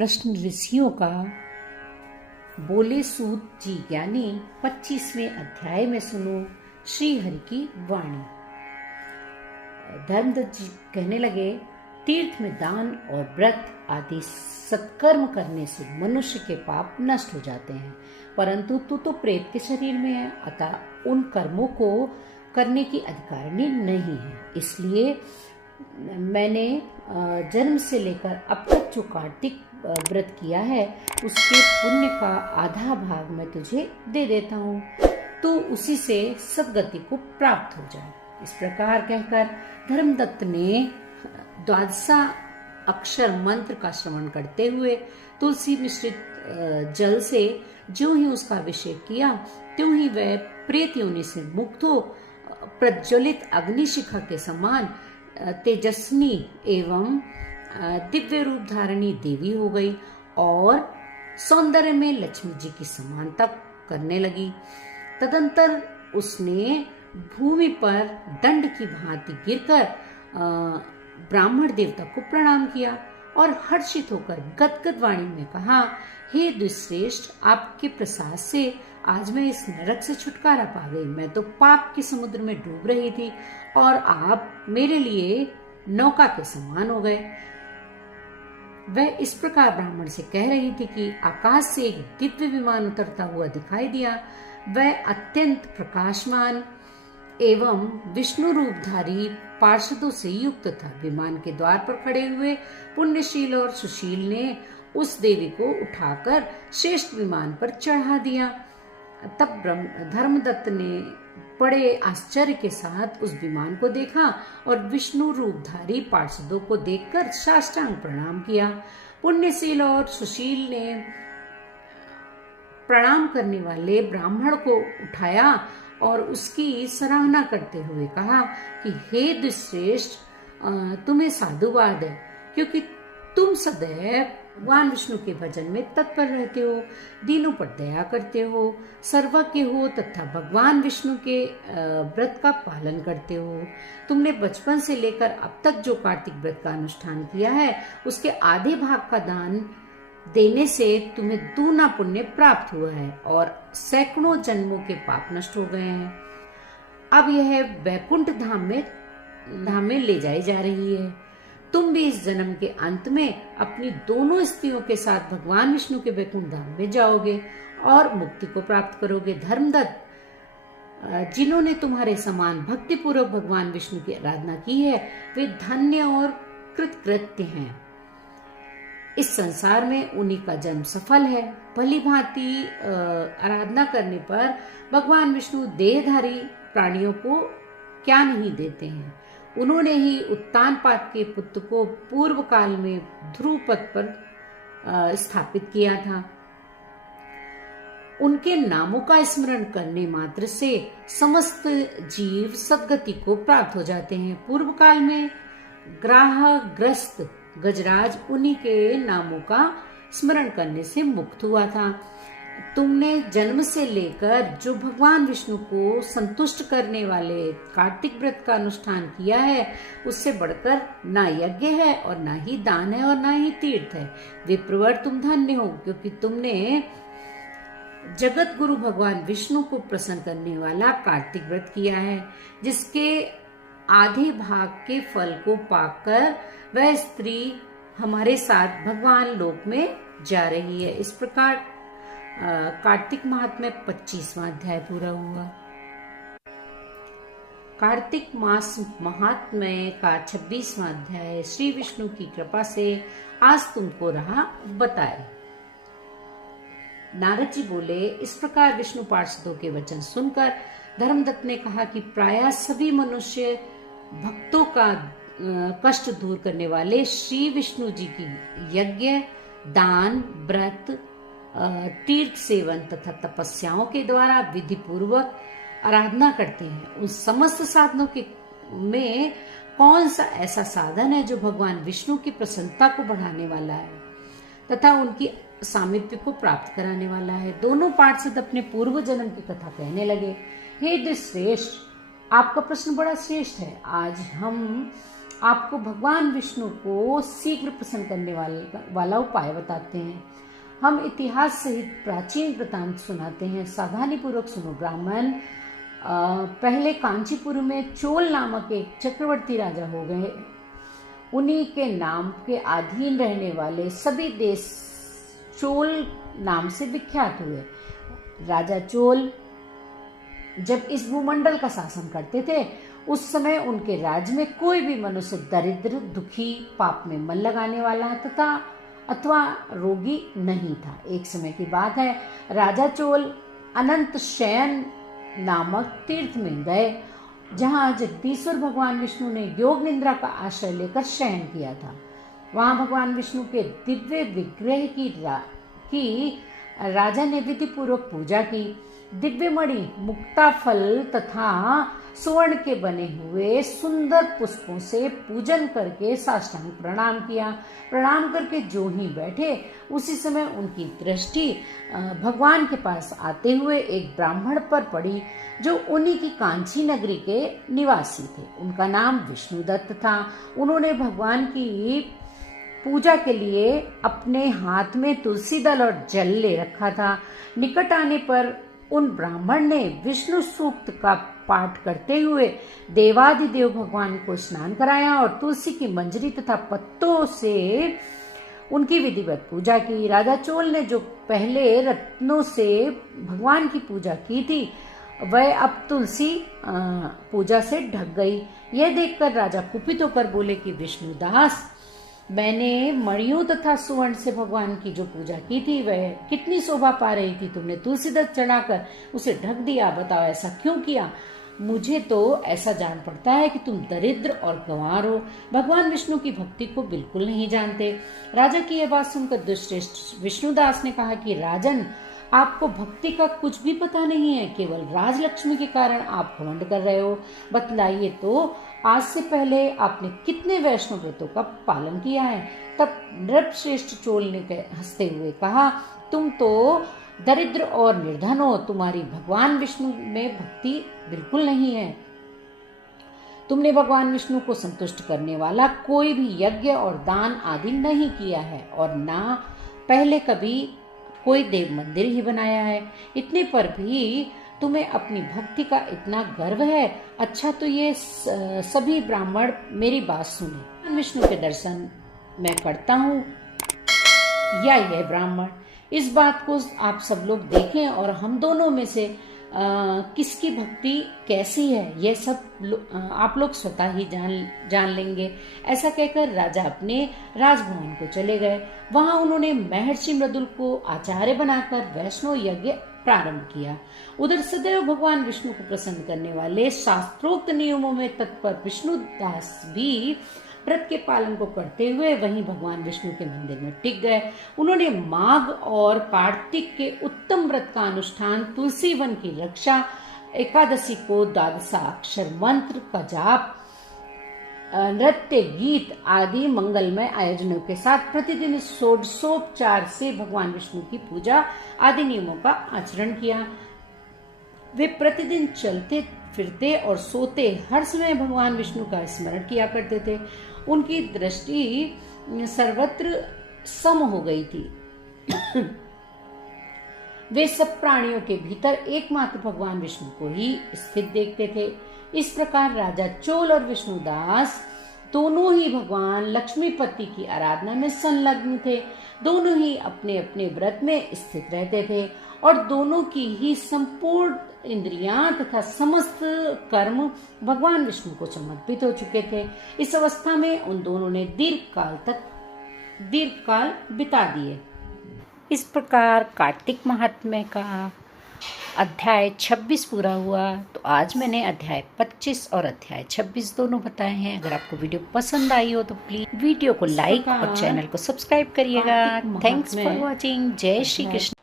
प्रश्न ऋषियों का। बोले सूत जी ज्ञानी 25वें अध्याय में सुनो श्री हरि की वाणी। धर्मदत्त जी कहने लगे, तीर्थ में दान और व्रत आदि सत्कर्म करने से मनुष्य के पाप नष्ट हो जाते हैं, परंतु तू तो प्रेत के शरीर में है, अतः उन कर्मों को करने की अधिकारिणी नहीं है। इसलिए मैंने जन्म से लेकर अब तक जो कार्तिक व्रत किया है उसके पुण्य का आधा भाग मैं तुझे दे देता हूँ, तो उसी से सद्गति को प्राप्त हो जाए। इस प्रकार कहकर धर्मदत्त ने द्वादशा अक्षर मंत्र का श्रवण करते हुए तुलसी मिश्रित जल से जो ही उसका अभिषेक किया, त्यों ही वह प्रेत योनि से मुक्त हो प्रज्वलित अग्निशिखा के समान तेजस्वी एवं दिव्य रूप धारणी देवी हो गई और सौंदर्य में लक्ष्मी जी की समानता करने लगी। तदंतर उसने भूमि पर दंड की भांति गिरकर ब्राह्मण देवता को प्रणाम किया और हर्षित होकर गदगद वाणी में कहा, हे द्विश्रेष्ठ, आपके प्रसाद से आज मैं इस नरक से छुटकारा पा गई। मैं तो पाप के समुद्र में डूब रही थी और आप मेरे लिए नौका के समान हो गए। वह इस प्रकार ब्राह्मण से कह रही थी कि आकाश से एक दिव्य विमान उतरता हुआ दिखाई दिया। वह अत्यंत प्रकाशमान एवं विष्णु रूपधारी पार्षदों से युक्त था। विमान के द्वार पर खड़े हुए पुण्यशील और सुशील ने उस देवी को उठाकर श्रेष्ठ विमान पर चढ़ा दिया। तब धर्मदत्त ने बड़े आश्चर्य के साथ उस विमान को देखा और विष्णु रूपधारी पार्षदों को देखकर साष्टांग प्रणाम किया। पुण्यशील और सुशील ने प्रणाम करने वाले ब्राह्मण को उठाया और उसकी सराहना करते हुए कहा कि हे द्विश्रेष्ठ, तुम्हें साधुवाद है, क्योंकि तुम सदैव भगवान विष्णु के भजन में तत्पर रहते हो, दीनों पर दया करते हो, सर्वज्ञ हो तथा भगवान विष्णु के व्रत का पालन करते हो। तुमने बचपन से लेकर अब तक जो कार्तिक व्रत का अनुष्ठान किया है उसके आधे भाग का दान देने से तुम्हें दूना पुण्य प्राप्त हुआ है और सैकड़ों जन्मों के पाप नष्ट हो गए हैं। अब यह वैकुंठ धाम में ले जाई जा रही है। तुम भी इस जन्म के अंत में अपनी दोनों स्त्रियों के साथ भगवान विष्णु के वैकुंठ धाम में जाओगे और मुक्ति को प्राप्त करोगे। धर्मदत्त, जिन्होंने तुम्हारे समान भक्ति पूर्वक भगवान विष्णु की आराधना की है वे धन्य और कृतकृत्य हैं। इस संसार में उन्हीं का जन्म सफल है। भली भांति आराधना करने पर भगवान विष्णु देहधारी प्राणियों को क्या नहीं देते हैं। उन्होंने ही उत्तानपाद के पुत्र को पूर्व काल में ध्रुव पद पर स्थापित किया था। उनके नामों का स्मरण करने मात्र से समस्त जीव सद्गति को प्राप्त हो जाते हैं। पूर्व काल में ग्रस्त गजराज उन्हीं के नामों का स्मरण करने से मुक्त हुआ था। तुमने जन्म से लेकर जो भगवान विष्णु को संतुष्ट करने वाले कार्तिक व्रत का अनुष्ठान किया है उससे बढ़कर ना यज्ञ है और ना ही दान है और ना ही तीर्थ है। विप्रवर, तुम धन्य हो, क्योंकि तुमने जगत गुरु भगवान विष्णु को प्रसन्न करने वाला कार्तिक व्रत किया है, जिसके आधे भाग के फल को पाकर वह स्त्री हमारे साथ भगवान लोक में जा रही है। इस प्रकार कार्तिक महात्म्य 25वां अध्याय पूरा हुआ। कार्तिक मास महात्म्य का 26वां अध्याय श्री विष्णु की कृपा से आज तुमको रहा बताए। नारद जी बोले, इस प्रकार विष्णु पार्षदों के वचन सुनकर धर्मदत्त ने कहा कि प्रायः सभी मनुष्य भक्तों का कष्ट दूर करने वाले श्री विष्णु जी की यज्ञ, दान, व्रत, तीर्थ सेवन तथा तपस्याओं के द्वारा विधि पूर्वक आराधना करते हैं। उन समस्त साधनों के में कौन सा ऐसा साधन है जो भगवान विष्णु की प्रसन्नता को बढ़ाने वाला है तथा उनकी सामीप्य को प्राप्त कराने वाला है। दोनों पार्षद अपने पूर्व जन्म की कथा कहने लगे। हे द्विश्रेष्ठ, आपका प्रश्न बड़ा श्रेष्ठ है। आज हम आपको भगवान विष्णु को शीघ्र प्रसन्न करने वाला उपाय बताते हैं। हम इतिहास सहित प्राचीन वृतांत सुनाते हैं, सावधानी पूर्वक सुनो। ब्राह्मण पहले कांचीपुर में चोल नामक एक चक्रवर्ती राजा हो गए। उन्हीं के नाम के अधीन रहने वाले सभी देश चोल नाम से विख्यात हुए। राजा चोल जब इस भूमंडल का शासन करते थे, उस समय उनके राज्य में कोई भी मनुष्य दरिद्र, दुखी, पाप में मन लगाने वाला तथा अथवा रोगी नहीं था। एक समय की बात है, राजा चोल अनंत शयन नामक तीर्थ में गए, जहाँ जगदीश्वर भगवान विष्णु ने योग निद्रा का आश्रय लेकर शयन किया था। वहाँ भगवान विष्णु के दिव्य विग्रह की राजा ने विधि पूर्वक पूजा की। दिव्य मणि, मुक्ता फल तथा सुवर्ण के बने हुए सुंदर पुष्पों से पूजन करके साष्टांग प्रणाम किया। प्रणाम करके जो ही बैठे, उसी समय उनकी दृष्टि भगवान के पास आते हुए एक ब्राह्मण पर पड़ी, जो उन्हीं की कांची नगरी के निवासी थे। उनका नाम विष्णुदत्त था। उन्होंने भगवान की पूजा के लिए अपने हाथ में तुलसी दल और जल ले रखा था। निकट आने पर उन ब्राह्मण ने विष्णु सूक्त का पाठ करते हुए देवादिदेव भगवान को स्नान कराया और तुलसी की मंजरी तथा पत्तों से उनकी विधिवत पूजा की। राजा चोल ने जो पहले रत्नों से भगवान की पूजा की थी, वह अब तुलसी पूजा से ढक गई। यह देखकर राजा कुपित होकर बोले कि विष्णुदास, मैंने मणियों तथा सुवर्ण से भगवान की जो पूजा की थी, वह कितनी शोभा पा रही थी। तुमने तुलसी दल चढ़ाकर उसे ढक दिया। बताओ ऐसा क्यों किया? मुझे तो ऐसा जान पड़ता है कि तुम दरिद्र और गंवार हो, भगवान विष्णु की भक्ति को बिल्कुल नहीं जानते। राजा की यह बात सुनकर दुष्टश्रेष्ठ विष्णुदास ने कहा कि राजन, आपको भक्ति का कुछ भी पता नहीं है, केवल राजलक्ष्मी के कारण आप घमंड कर रहे हो। बतलाइए तो, आज से पहले आपने कितने वैष्णव व्रतों का पालन किया है? तब नृपश्रेष्ठ चोल ने हंसते हुए कहा, तुम तो दरिद्र और निर्धन हो, तुम्हारी भगवान विष्णु में भक्ति बिल्कुल नहीं है। तुमने भगवान विष्णु को संतुष्ट करने वाला कोई भी यज्ञ और दान आदि नहीं किया है, और ना पहले कभी कोई देव मंदिर ही बनाया है। इतने पर भी तुम्हें अपनी भक्ति का इतना गर्व है। अच्छा, तो ये सभी ब्राह्मण मेरी बात सुने। विष्णु के दर्शन मैं करता हूँ या यह ब्राह्मण, इस बात को आप सब लोग देखें और हम दोनों में से किसकी भक्ति कैसी है, यह सब आप लोग स्वतः ही जान लेंगे। ऐसा कहकर राजा अपने राजभवन को चले गए। वहां उन्होंने महर्षि मृदुल को आचार्य बनाकर वैष्णव यज्ञ प्रारंभ किया। उधर सदैव भगवान विष्णु को प्रसन्न करने वाले शास्त्रोक्त नियमों में तत्पर विष्णुदास भी व्रत के पालन को करते हुए वहीं भगवान विष्णु के मंदिर में टिक गए। उन्होंने माघ और कार्तिक के उत्तम व्रत का अनुष्ठान, तुलसी वन की रक्षा, एकादशी को द्वादशाक्षर मंत्र का जाप, नृत्य, गीत आदि मंगलमय आयोजनों के साथ प्रतिदिन षोडशोपचार से भगवान विष्णु की पूजा आदि नियमों का आचरण किया। वे प्रतिदिन चलते फिरते और सोते हर समय भगवान विष्णु का स्मरण किया करते थे। उनकी दृष्टि सर्वत्र सम हो गई थी। वे सब प्राणियों के भीतर एकमात्र भगवान विष्णु को ही स्थित देखते थे। इस प्रकार राजा चोल और विष्णुदास दोनों ही भगवान लक्ष्मीपति की आराधना में संलग्न थे। दोनों ही अपने अपने व्रत में स्थित रहते थे और दोनों की ही संपूर्ण इंद्रियां तथा समस्त कर्म भगवान विष्णु को समर्पित हो चुके थे। इस अवस्था में उन दोनों ने दीर्घ काल बिता दिए। इस प्रकार कार्तिक महात्म्य का अध्याय 26 पूरा हुआ। तो आज मैंने अध्याय 25 और अध्याय 26 दोनों बताए हैं। अगर आपको वीडियो पसंद आई हो तो प्लीज वीडियो को लाइक और चैनल को सब्सक्राइब करिएगा। Thanks for watching. जय श्री कृष्ण।